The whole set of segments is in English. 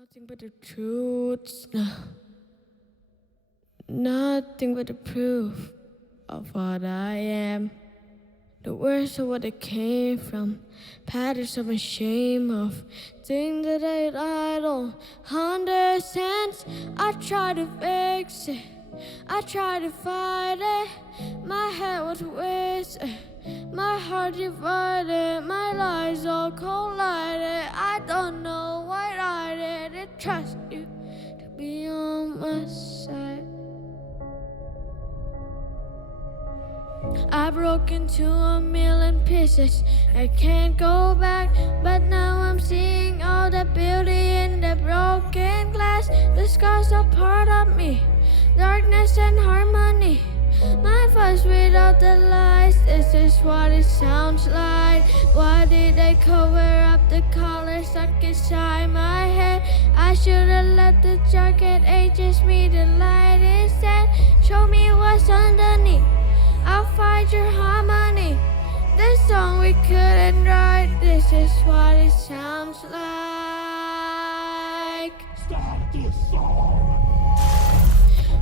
Nothing but the truth, nothing but the proof of what I am. The words of what I came from, patterns I'm ashamed of, things that I don't understand. I try to fix it, I try to fight it. My head was wasted, my heart divided, my lies all collided. I don't know what I did to trust you to be on my side. I broke into a million pieces, I can't go back. But now I'm seeing all the beauty in the broken glass. The scars are part of me, darkness and harmony. My voice without the lies, this is what it sounds like. Why did I cover up the colors stuck inside my head? I should've let the jacket ages me the light instead. Show me what's underneath, I'll find your harmony. This song we couldn't write, this is what it sounds like. Stop this song!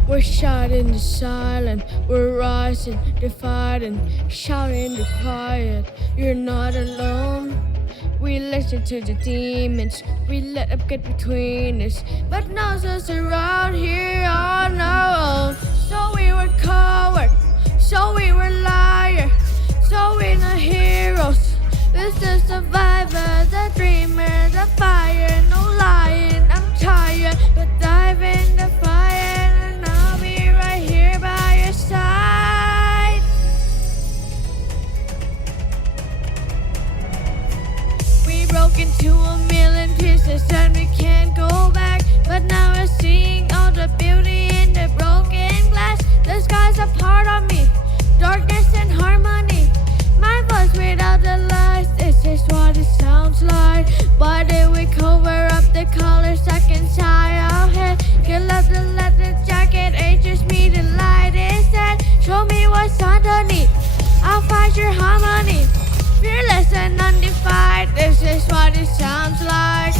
We're shouting the silent, we're rising, dividing, shouting the quiet. You're not alone. We listen to the demons, we let them get between us. But now it's us around here on our own. So we were cowards, so we were liars, so we're not heroes. We're the survivor, the dreamer, the fire. No lying, I'm tired, but dive in the fire. And I'll be right here by your side. We broke into a million pieces and we can't go back. But now we're seeing all the beauty in the broken glass. The skies are part of me, darkness and harmony. My voice without the lies, this is what it sounds like. Why did we cover up the colors stuck inside our head? Kill up the leather jacket, ages me the light instead. Show me what's underneath, I'll find your harmony. Fearless and undefined, this is what it sounds like.